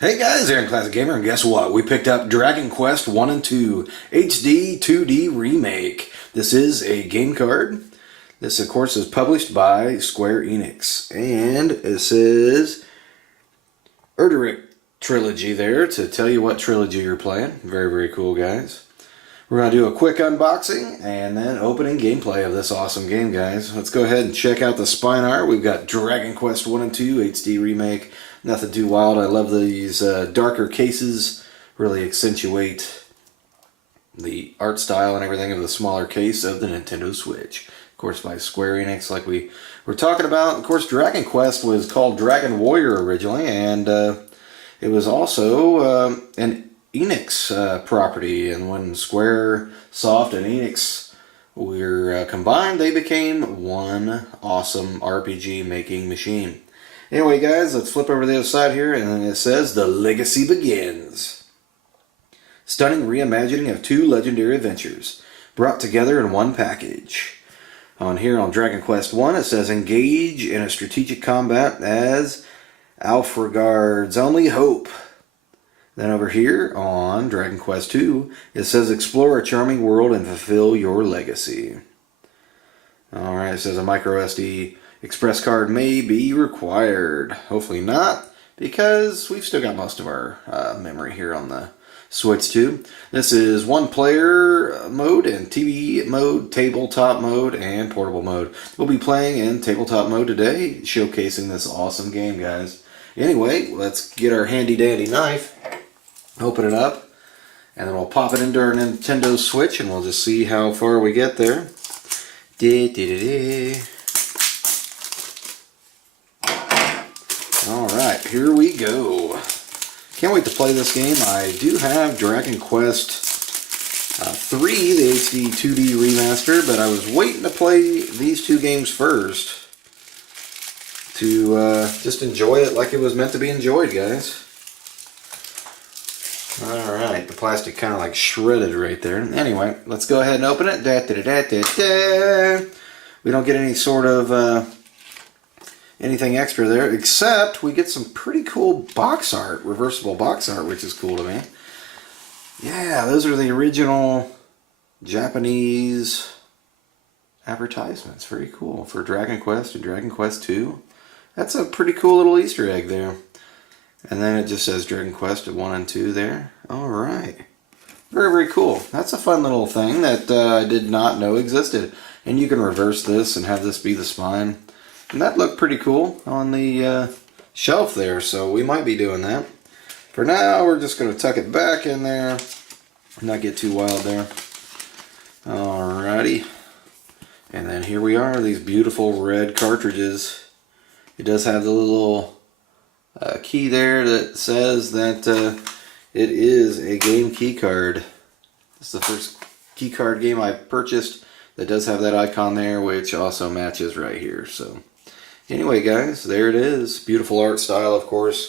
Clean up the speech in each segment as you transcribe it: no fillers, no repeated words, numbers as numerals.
Hey guys, Aaron Classic Gamer, and guess what? We picked up Dragon Quest 1 and 2 HD 2D Remake. This is a game card. This, of course, is published by Square Enix. And it says Erderic Trilogy there to tell you what trilogy you're playing. Very, very cool, guys. We're going to do a quick unboxing and then opening gameplay of this awesome game, guys. Let's go ahead and check out the spine art. We've got Dragon Quest 1 and 2 HD Remake. Nothing too wild. I love these darker cases. Really accentuate the art style and everything of the smaller case of the Nintendo Switch. Of course, by Square Enix, like we were talking about. Of course, Dragon Quest was called Dragon Warrior originally, and it was also an Enix property. And when Square Soft and Enix were combined, they became one awesome RPG making machine. Anyway, guys, let's flip over to the other side here, and it says, The Legacy Begins. Stunning reimagining of two legendary adventures, brought together in one package. On here on Dragon Quest 1, it says, engage in a strategic combat as Alfregard's only hope. Then over here on Dragon Quest 2, it says, explore a charming world and fulfill your legacy. Alright, it says a micro SD express card may be required. Hopefully not, because we've still got most of our memory here on the Switch 2. This is one player mode and TV mode, tabletop mode, and portable mode. We'll be playing in tabletop mode today, showcasing this awesome game, guys. Anyway, let's get our handy dandy knife, open it up, and then we'll pop it into our Nintendo Switch, and we'll just see how far we get there. Alright, here we go. Can't wait to play this game. I do have Dragon Quest 3, the HD 2D Remaster, but I was waiting to play these two games first to just enjoy it like it was meant to be enjoyed, guys. Alright, the plastic kind of like shredded right there. Anyway, let's go ahead and open it. We don't get any sort of anything extra there, except we get some pretty cool box art, reversible box art, which is cool to me. Yeah, those are the original Japanese advertisements. Very cool for Dragon Quest and Dragon Quest 2. That's a pretty cool little Easter egg there. And then it just says Dragon Quest 1 and 2 there. Alright. Very, very cool. That's a fun little thing that I did not know existed. And you can reverse this and have this be the spine. And that looked pretty cool on the shelf there, so we might be doing that. For now, we're just going to tuck it back in there, not get too wild there. Alrighty. And then here we are, these beautiful red cartridges. It does have the little key there that says that it is a game key card. This is the first key card game I purchased that does have that icon there, which also matches right here. So anyway, guys, there it is. Beautiful art style, of course.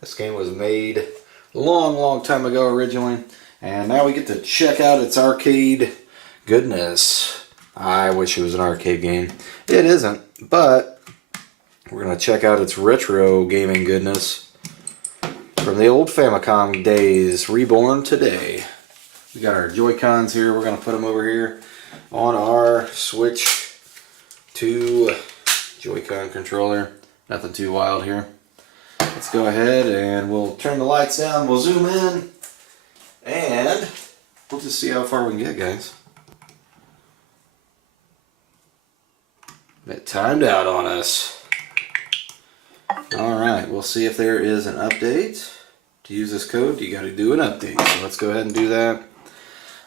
This game was made a long, long time ago originally. And now we get to check out its arcade goodness. I wish it was an arcade game. It isn't, but we're going to check out its retro gaming goodness from the old Famicom days, reborn today. We got our Joy-Cons here. We're going to put them over here on our Switch 2 Joy-Con controller. Nothing too wild here. Let's go ahead and we'll turn the lights down. We'll zoom in and we'll just see how far we can get, guys. It timed out on us. Alright, we'll see if there is an update. To use this code, you got to do an update. So let's go ahead and do that.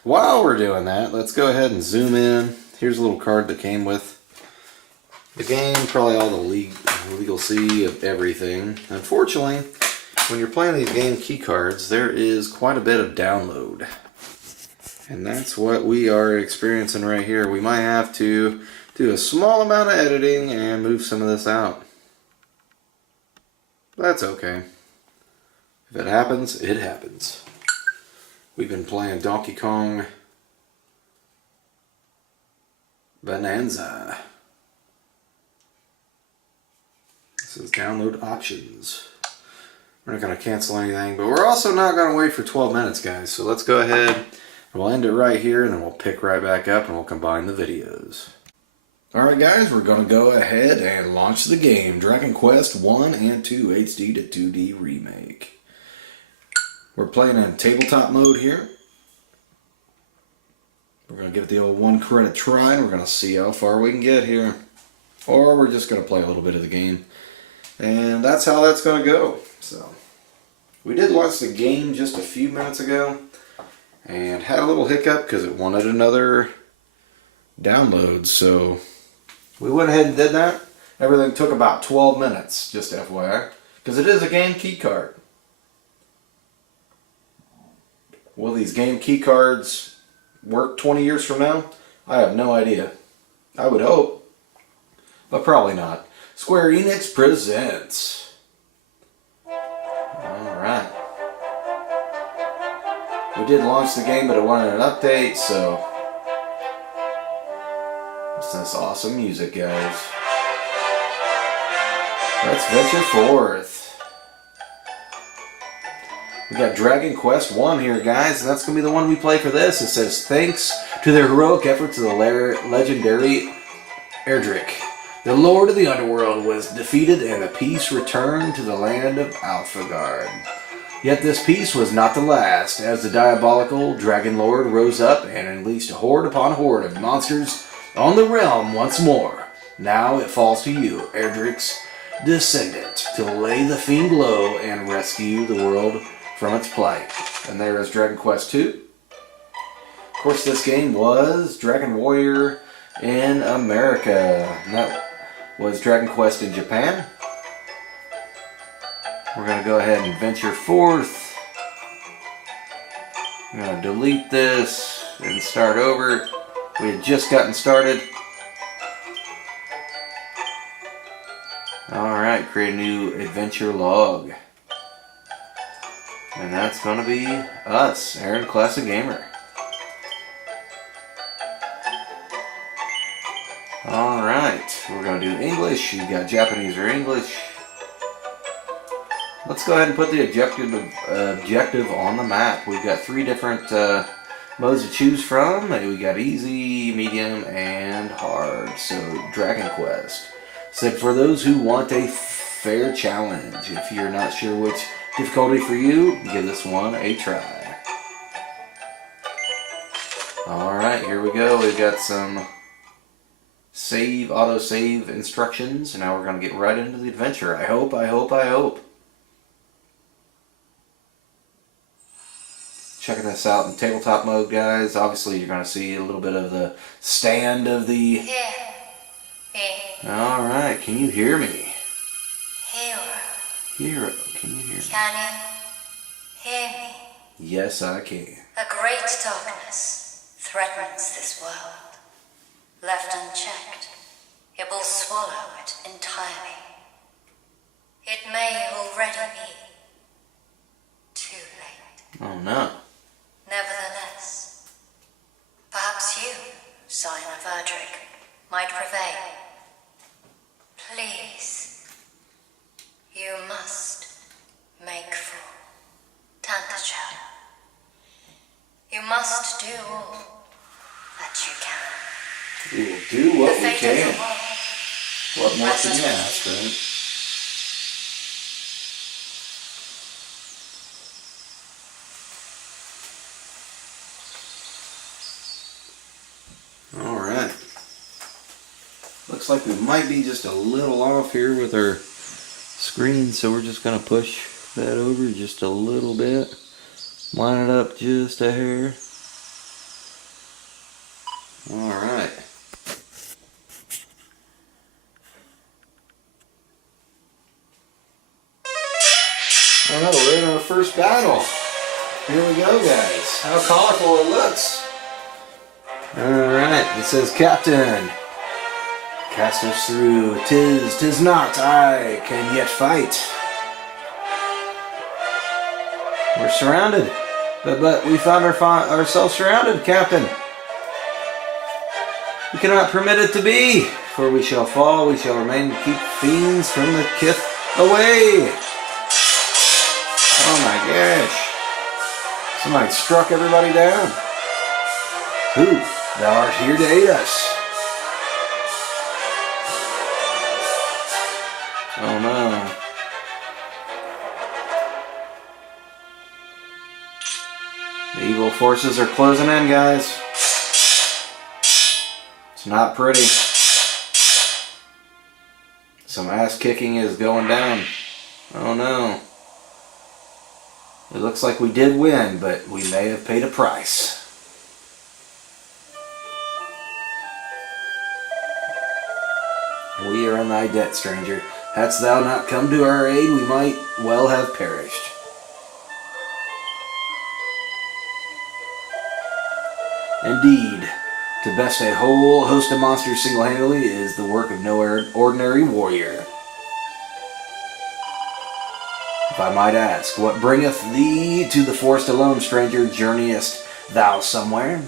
While we're doing that, let's go ahead and zoom in. Here's a little card that came with the game, probably all the legalcy of everything. Unfortunately, when you're playing these game key cards, there is quite a bit of download. And that's what we are experiencing right here. We might have to do a small amount of editing and move some of this out. That's okay. If it happens, it happens. We've been playing Donkey Kong Bonanza. This is download options. We're not going to cancel anything, but we're also not going to wait for 12 minutes, guys. So let's go ahead and we'll end it right here, and then we'll pick right back up and we'll combine the videos. Alright guys, we're going to go ahead and launch the game. Dragon Quest 1 and 2 HD to 2D Remake. We're playing in tabletop mode here. We're going to give it the old 1 credit try, and we're going to see how far we can get here. Or we're just going to play a little bit of the game. And that's how that's going to go. So, we did launch the game just a few minutes ago. And had a little hiccup because it wanted another download. So, we went ahead and did that. Everything took about 12 minutes, just FYI. Because it is a game key card. Will these game key cards work 20 years from now? I have no idea. I would hope, but probably not. Square Enix presents. Alright. We did launch the game, but it wanted an update, so it's this awesome music, guys. Let's venture forth. We got Dragon Quest 1 here, guys, and that's going to be the one we play for this. It says, thanks to their heroic efforts of the legendary Erdrick, the Lord of the Underworld was defeated and the peace returned to the land of Alphagard. Yet this peace was not the last, as the diabolical Dragon Lord rose up and unleashed horde upon horde of monsters on the realm once more. Now it falls to you, Erdrick's descendant, to lay the fiend low and rescue the world from its plight. And there is Dragon Quest 2. Of course, this game was Dragon Warrior in America. And that was Dragon Quest in Japan. We're going to go ahead and venture forth. I'm going to delete this and start over. We had just gotten started. Alright, create a new adventure log. And that's going to be us, Aaron Classic Gamer. Alright, we're going to do English. You got Japanese or English. Let's go ahead and put the objective on the map. We've got 3 different modes to choose from. We got easy, medium, and hard. So, Dragon Quest. So, for those who want a fair challenge, if you're not sure which difficulty for you, give this one a try. Alright, here we go. We've got some auto-save instructions, and now we're going to get right into the adventure. I hope. Checking this out in tabletop mode, guys. Obviously, you're going to see a little bit of the stand of the... Alright, can you hear me? Hero, can you hear me? Can you hear me? Yes, I can. A great darkness threatens this world. Left unchecked, it will swallow it entirely. It may already be too late. Oh no. Nevertheless, perhaps you, Scion of Erdrick, might prevail. Please, you must make for Tantacha. You must do all that you can. We will do what The we fate can. of the world What more can rests you with ask, right? Alright. Looks like we might be just a little off here with our screen, so we're just going to push that over just a little bit. Line it up just a hair. Alright. Alright, we're in our first battle. Here we go, guys. How colorful it looks. Alright, it says, Captain, cast us through. Tis not, I can yet fight. We're surrounded. But we found ourselves surrounded, Captain. We cannot permit it to be, for we shall fall, we shall remain to keep fiends from the kith away. Somebody struck everybody down. Who? Thou art here to aid us. Oh no. The evil forces are closing in, guys. It's not pretty. Some ass kicking is going down. Oh no. It looks like we did win, but we may have paid a price. We are in thy debt, stranger. Hadst thou not come to our aid, we might well have perished. Indeed, to best a whole host of monsters single-handedly is the work of no ordinary warrior. If I might ask, what bringeth thee to the forest alone, stranger? Journeyest thou somewhere?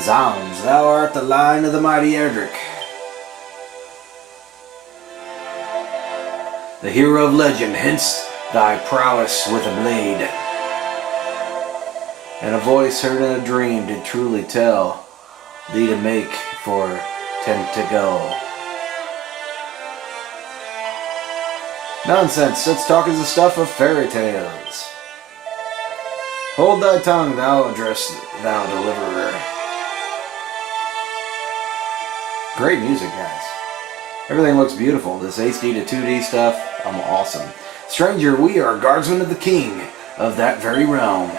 Zounds, thou art the line of the mighty Erdrick, the hero of legend, hence thy prowess with a blade. And a voice heard in a dream did truly tell thee to make for Tentacle. Nonsense, such talk is the stuff of fairy tales. Hold thy tongue, thou deliverer. Great music, guys. Everything looks beautiful. This HD to 2D stuff, I'm awesome. Stranger, we are guardsmen of the king of that very realm.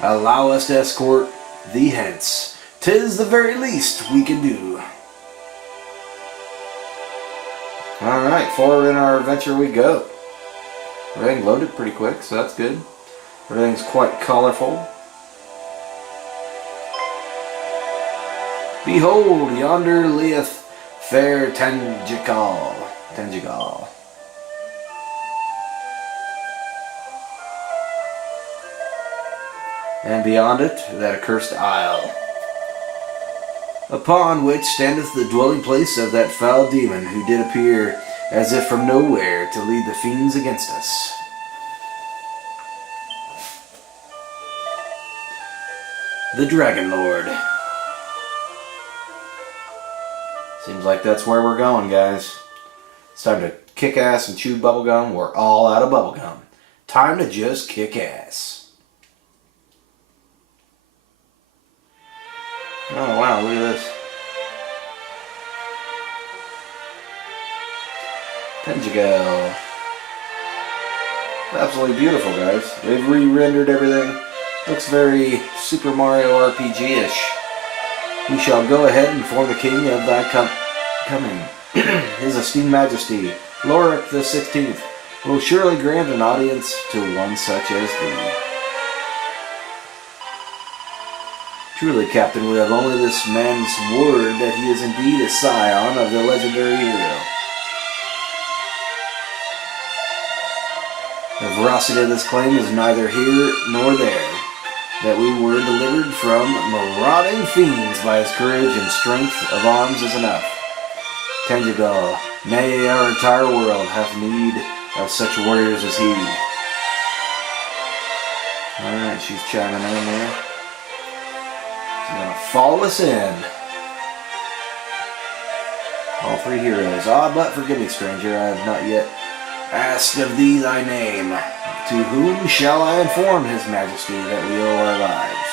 Allow us to escort thee hence. 'Tis the very least we can do. Alright, forward in our adventure we go. Everything loaded pretty quick, so that's good. Everything's quite colorful. Behold, yonder lieth fair Tentacle. And beyond it, that accursed isle, upon which standeth the dwelling place of that foul demon who did appear as if from nowhere to lead the fiends against us. The Dragon Lord. Seems like that's where we're going, guys. It's time to kick ass and chew bubblegum. We're all out of bubblegum. Time to just kick ass. Oh wow, look at this. Tentacle. Absolutely beautiful, guys. They've re-rendered everything. Looks very Super Mario RPG-ish. We shall go ahead and inform the king of thy coming. His esteemed majesty, Lorik the 16th, will surely grant an audience to one such as thee. Truly, Captain, we have only this man's word that he is indeed a scion of the legendary hero. The veracity of this claim is neither here nor there. That we were delivered from marauding fiends by his courage and strength of arms is enough. Tentacle, nay, our entire world hath need of such warriors as he. Alright, she's chiming in there. She's gonna follow us in. All three heroes. Ah, but forgive me, stranger, I have not yet asked of thee thy name. To whom shall I inform his majesty that we owe our lives?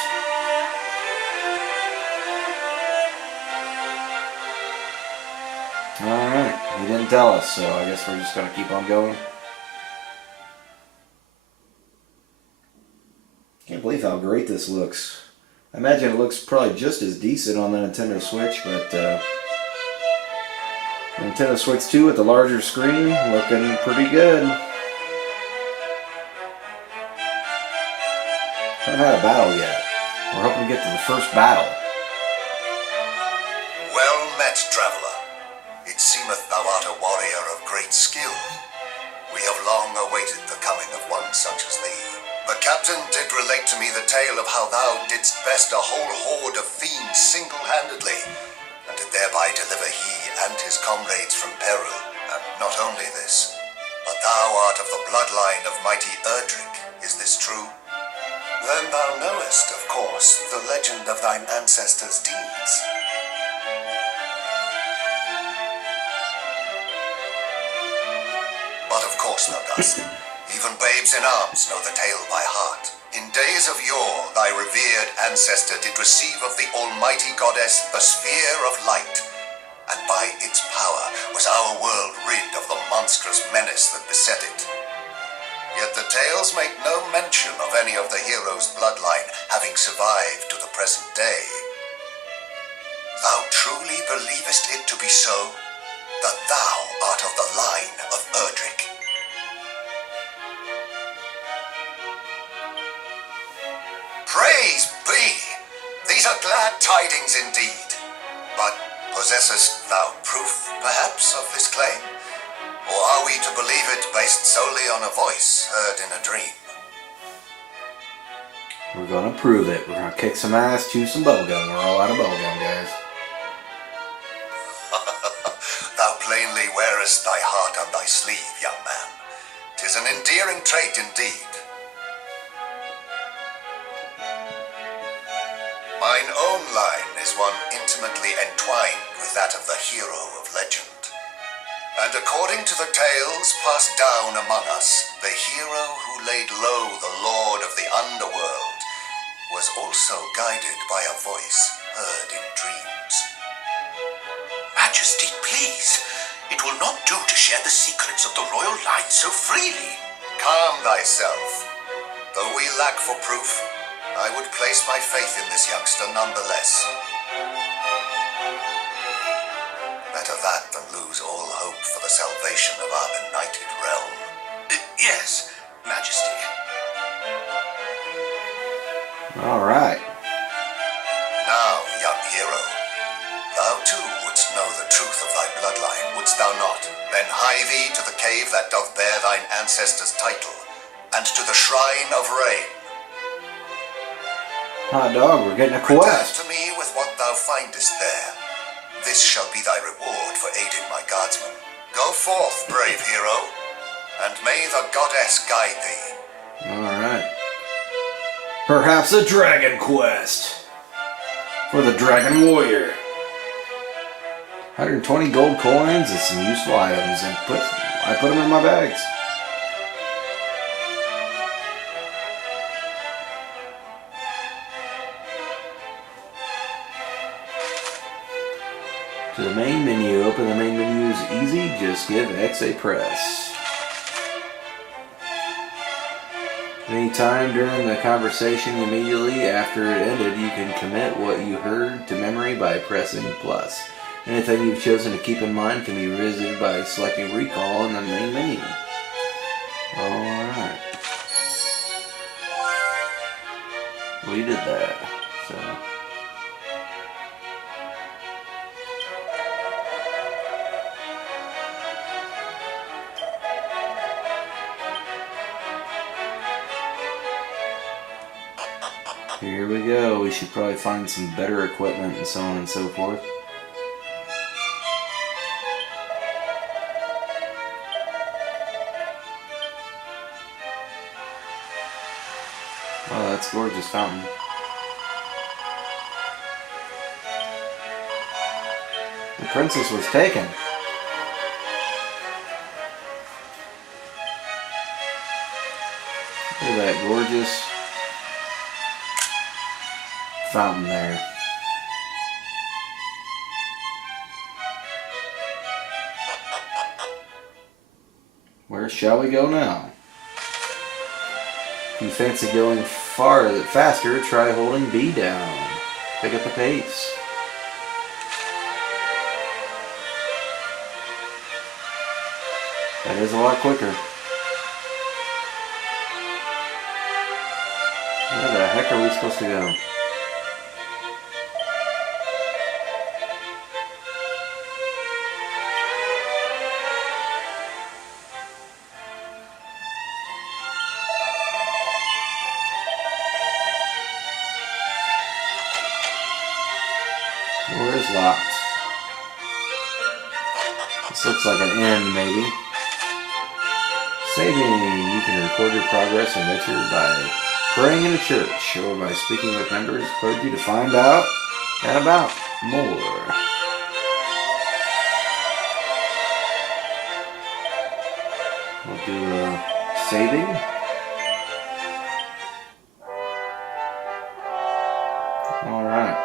Alright, he didn't tell us, so I guess we're just going to keep on going. Can't believe how great this looks. I imagine it looks probably just as decent on the Nintendo Switch, but the Nintendo Switch 2 with the larger screen looking pretty good. Haven't had a battle yet. We're hoping to get to the first battle. Well met, traveller. It seemeth thou art a warrior of great skill. We have long awaited the coming of one such as thee. The captain did relate to me the tale of how thou didst best a whole horde of fiends single-handedly, and did thereby deliver he and his comrades from peril. And not only this, but thou art of the bloodline of mighty Erdrick. Is this true? Then thou knowest, of course, the legend of thine ancestors' deeds. But of course thou dost. Even babes in arms know the tale by heart. In days of yore, thy revered ancestor did receive of the almighty goddess the sphere of light, and by its power was our world rid of the monstrous menace that beset it. Yet the tales make no mention of any of the heroes' bloodline having survived to the present day. Thou truly believest it to be so, that thou art of the line of Erdrick? Praise be! These are glad tidings indeed. But possessest thou proof, perhaps, of this claim? Or are we to believe it based solely on a voice heard in a dream? We're gonna prove it. We're gonna kick some ass, chew some bubblegum. We're all out of bubblegum, guys. Thou plainly wearest thy heart on thy sleeve, young man. 'Tis an endearing trait indeed. Mine own line is one intimately entwined with that of the hero of legend. And according to the tales passed down among us, the hero who laid low the lord of the underworld was also guided by a voice heard in dreams. Majesty, please. It will not do to share the secrets of the royal line so freely. Calm thyself. Though we lack for proof, I would place my faith in this youngster nonetheless. Better that than lose all hope for the salvation of our benighted realm. Yes, Majesty. All right. Now, young hero, thou too wouldst know the truth of thy bloodline, wouldst thou not? Then hie thee to the cave that doth bear thine ancestors' title, and to the shrine of rain. Hot dog, we're getting a Return quest. to me with what thou findest there. This shall be thy reward for aiding my guardsmen. Go forth, brave hero, and may the goddess guide thee. All right. Perhaps a dragon quest for the dragon warrior. 120 gold coins and some useful items, and I put them in my bags. To the main menu. Open the main menu is easy. Just give X a press. Anytime during the conversation immediately after it ended, you can commit what you heard to memory by pressing plus. Anything you've chosen to keep in mind can be revisited by selecting recall in the main menu. Alright. We did that. So. Here we go. We should probably find some better equipment and so on and so forth. Oh, that's a gorgeous fountain. The princess was taken. Look at that gorgeous fountain there. Where shall we go now? If you fancy going faster, try holding B down. Pick up the pace. That is a lot quicker. Where the heck are we supposed to go? Door is locked. This looks like an end, maybe. Saving. You can record your progress and adventure by praying in a church or by speaking with members of clergy to find out and about more. We'll do saving. All right.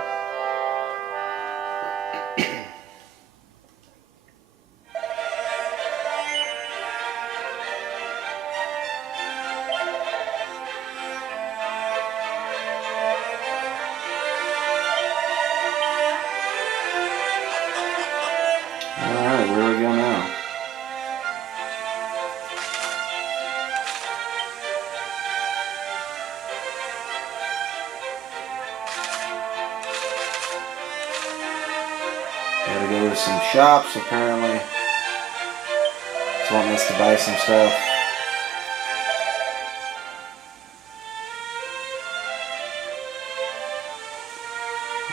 Alright, where do we go now? Gotta go to some shops apparently. It's wanting us to buy some stuff.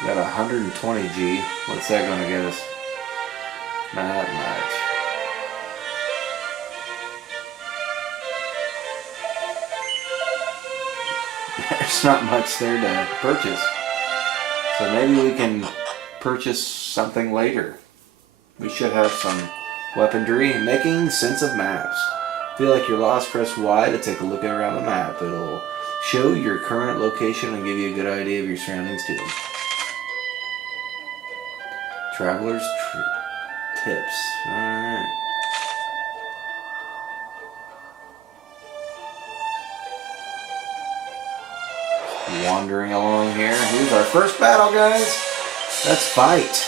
We got 120G. What's that gonna get us? Not much. There's not much there to purchase. So maybe we can purchase something later. We should have some weaponry. Making sense of maps. Feel like you're lost, press Y to take a look around the map. It'll show your current location and give you a good idea of your surroundings too. Traveler's tips. Alright. Wandering along here. Here's our first battle, guys. Let's fight.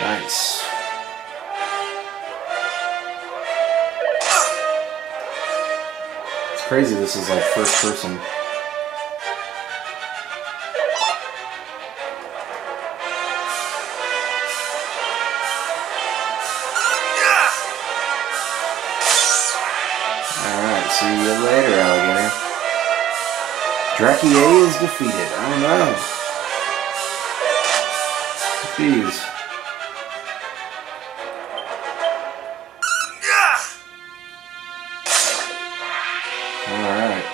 Nice. It's crazy this is like first person. Alright, see you later, alligator. Dracula is defeated. Oh no. Jeez. Alright.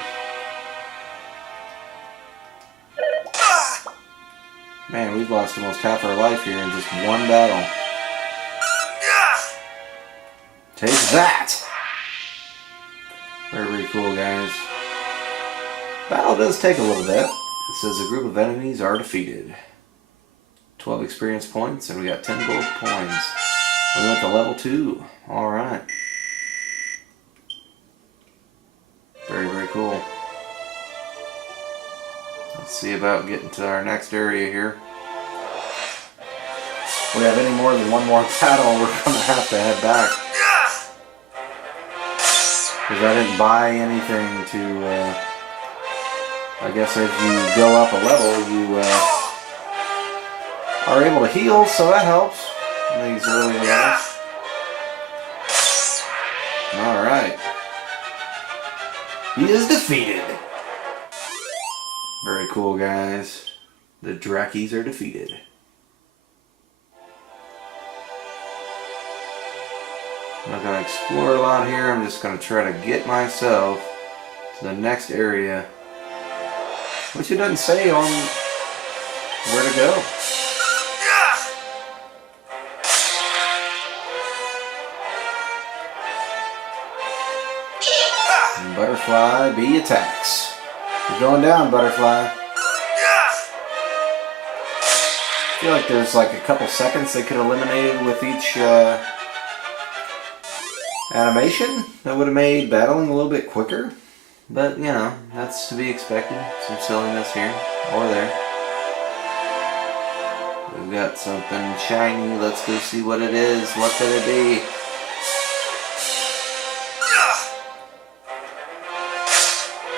Man, we've lost almost half our life here in just one battle. Take that! Very, very cool, guys. Battle does take a little bit. It says a group of enemies are defeated. 12 experience points, and we got 10 gold coins. We went to level 2. Alright. Very, very cool. Let's see about getting to our next area here. If we have any more than one more battle, we're going to have to head back. Because I didn't buy anything to, I guess as you go up a level, you are able to heal, so that helps in these early levels. Alright. He is defeated. Very cool, guys. The Drakis are defeated. I'm not going to explore a lot here. I'm just going to try to get myself to the next area, which it doesn't say on where to go. And Butterfly B attacks. You're going down, Butterfly. I feel like there's like a couple seconds they could have eliminated with each animation that would have made battling a little bit quicker, but you know, that's to be expected. Some silliness here or there. We've got something shiny. Let's go see what it is. What could it be?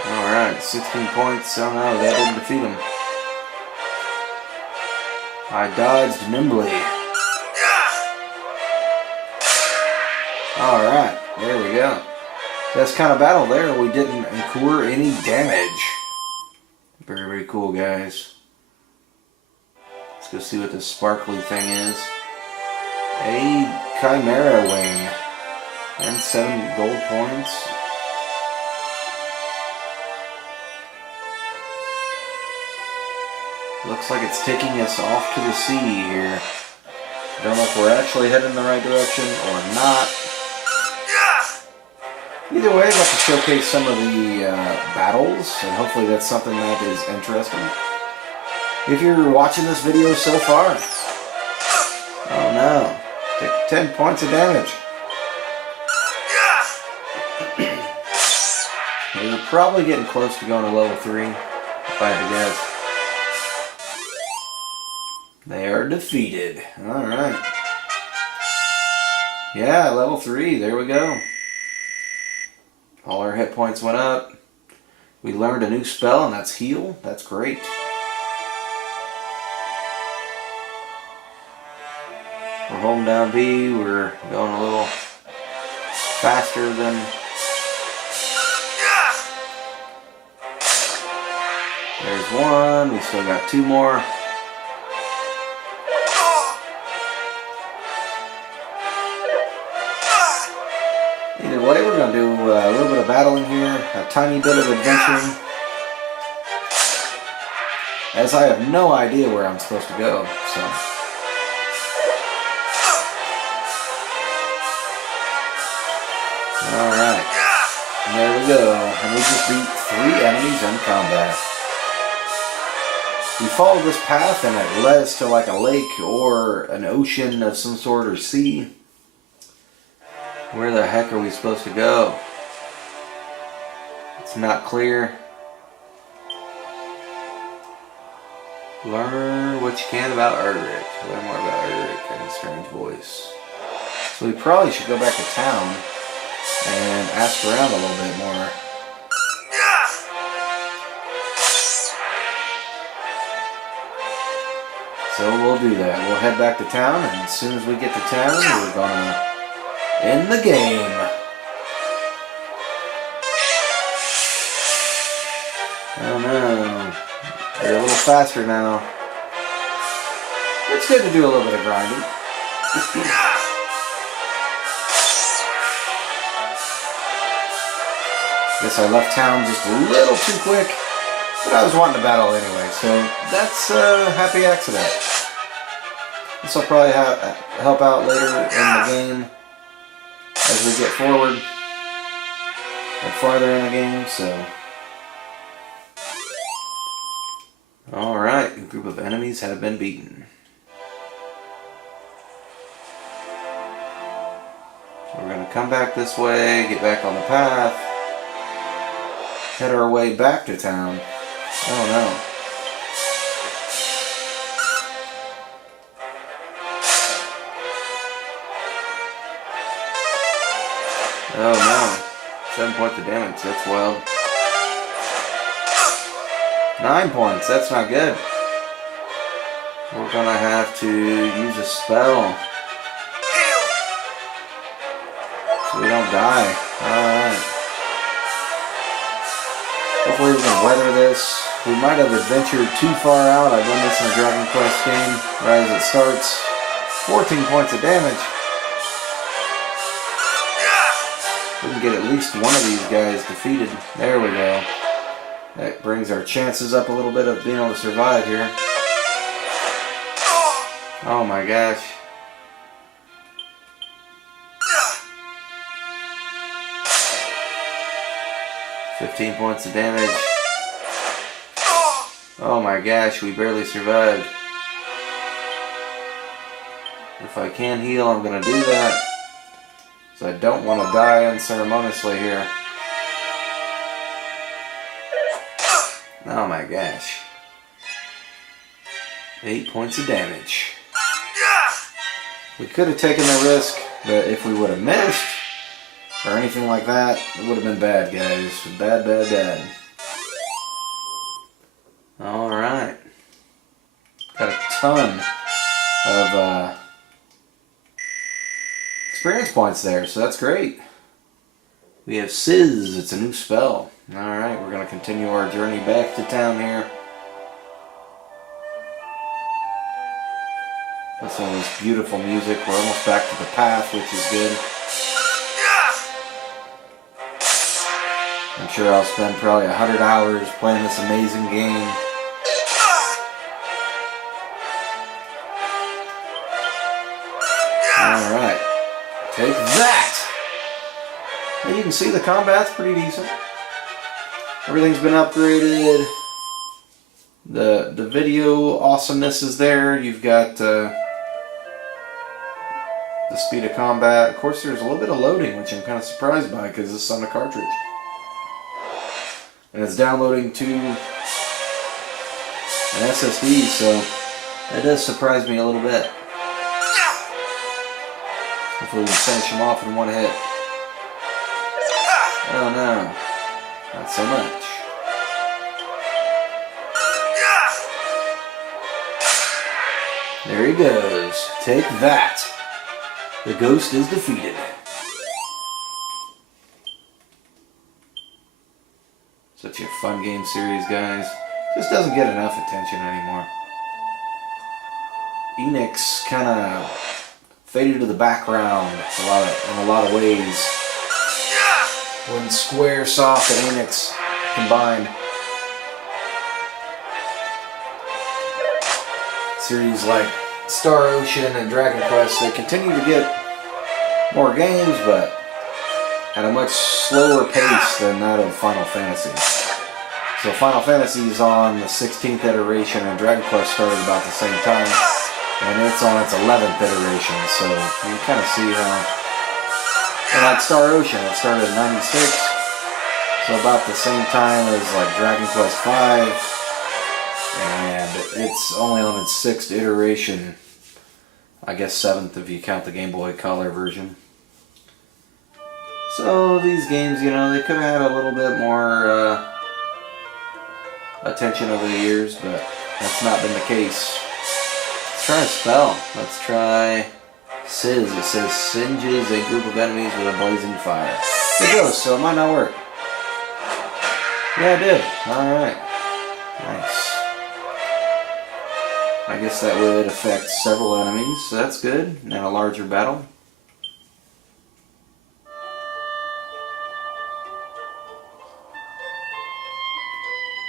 Alright, 16 points. Oh no, that didn't defeat him. I dodged nimbly. Alright, there we go. Best kind of battle there. We didn't incur any damage. Very, very cool, guys. Let's go see what this sparkly thing is. A Chimera Wing. And 7 gold points. Looks like it's taking us off to the sea here. Don't know if we're actually heading in the right direction or not. Either way, I got to showcase some of the battles, and hopefully that's something that is interesting. If you're watching this video so far, oh no, take 10 points of damage. We're probably getting close to going to level 3, if I had to guess. They are defeated. Alright. Yeah, level 3, there we go. All our hit points went up. We learned a new spell, and that's heal. That's great. We're holding down B. We're going a little faster than... There's one. We still got 2 more. Either way, we're going to do a little bit of battling here, a tiny bit of adventuring, as I have no idea where I'm supposed to go, so. Alright, there we go, and we just beat 3 enemies in combat. We followed this path and it led us to like a lake or an ocean of some sort or sea. Where the heck are we supposed to go? It's not clear. Learn what you can about Erdrick. Learn more about Erdrick and his strange voice. So we probably should go back to town and ask around a little bit more. So we'll do that. We'll head back to town, and as soon as we get to town, we're gonna end the game. Oh no. They're a little faster now. It's good to do a little bit of grinding. Guess I left town just a little too quick, but I was wanting to battle anyway, so that's a happy accident. This will probably help out later in the game as we get forward and farther in the game, so. Alright, a group of enemies have been beaten. We're going to come back this way, get back on the path, head our way back to town. Oh no. Oh no. 7 points of damage, that's wild. 9 points, that's not good. We're gonna have to use a spell so we don't die. Alright. Hopefully we can weather this. We might have adventured too far out. I've done this in a Dragon Quest game right as it starts. 14 points of damage. We can get at least one of these guys defeated. There we go. That brings our chances up a little bit of being able to survive here. Oh my gosh. $15 points of damage. Oh my gosh, we barely survived. If I can heal, I'm gonna do that. So I don't want to die unceremoniously here. Oh my gosh. 8 points of damage. We could have taken the risk, but if we would have missed, or anything like that, it would have been bad, guys. Bad, bad, bad. Alright. Got a ton of experience points there, so that's great. We have Sizz, it's a new spell. Alright, we're going to continue our journey back to town here. Listen to this beautiful music. We're almost back to the path, which is good. I'm sure I'll spend probably 100 hours playing this amazing game. Alright. Take that! And you can see the combat's pretty decent. Everything's been upgraded. The video awesomeness is there. You've got the speed of combat. Of course, there's a little bit of loading, which I'm kind of surprised by because this is on a cartridge. And it's downloading to an SSD, so that does surprise me a little bit. Hopefully we can finish them off in one hit. Oh no, not so much. There he goes. Take that. The ghost is defeated. Such a fun game series, guys. Just doesn't get enough attention anymore. Enix kind of faded to the background in a lot of ways. When Squaresoft and Enix combined. Series like Star Ocean and Dragon Quest, they continue to get more games, but at a much slower pace than that of Final Fantasy. So Final Fantasy is on the 16th iteration, and Dragon Quest started about the same time, and it's on its 11th iteration, so you can kind of see how... And like Star Ocean, it started in 96, so about the same time as like Dragon Quest V, and it's only on its 6th iteration. I guess 7th if you count the Game Boy Color version. So these games, you know, they could have had a little bit more attention over the years, but that's not been the case. Let's try a spell. Let's try Sizz. It says singes a group of enemies with a blazing fire. It goes, so it might not work. Yeah, it did. Alright. Nice. I guess that would affect several enemies, so that's good. And a larger battle.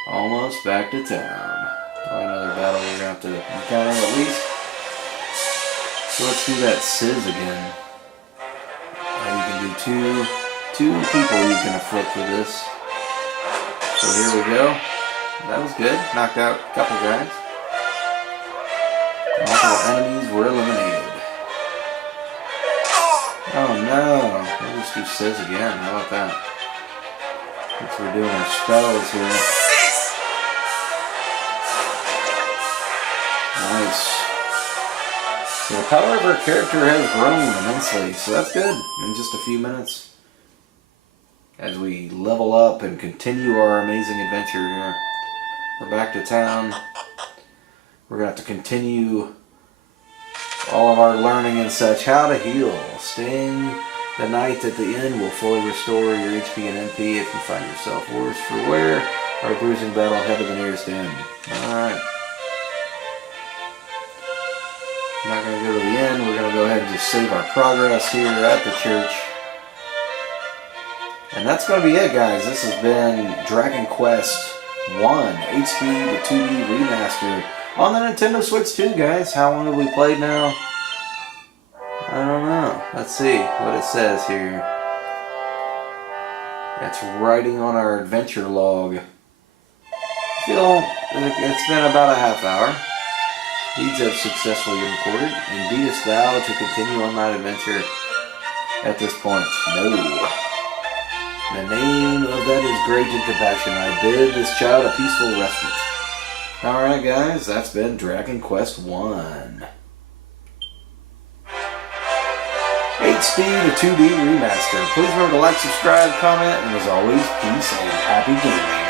Almost back to town. Another battle we're going to have to encounter at least. So let's do that Sizz again. You can do two people you can afflict with this. So here we go. That was good. Knocked out a couple guys. Multiple enemies were eliminated. Oh no. We'll just do Sizz again. How about that? Since we're doing our spells here. Nice. So the power of our character has grown immensely, so that's good in just a few minutes. As we level up and continue our amazing adventure here. We're back to town. We're going to have to continue all of our learning and such. How to heal. Staying the night at the inn will fully restore your HP and MP if you find yourself worse for wear or bruising battle, head to the nearest inn. Alright. We're not going to go to the inn. We're going to go ahead and just save our progress here at the church. And that's going to be it, guys. This has been Dragon Quest 1 HD to 2D Remaster on the Nintendo Switch 2, guys. How long have we played now? I don't know. Let's see what it says here. It's writing on our adventure log. It's been about a half hour. Deeds have successfully been recorded. Indeedest thou to continue on that adventure at this point? No. In the name of that is great and compassion, I bid this child a peaceful respite. Alright guys, that's been Dragon Quest 1. HD to 2D Remaster. Please remember to like, subscribe, comment, and as always, peace and happy gaming.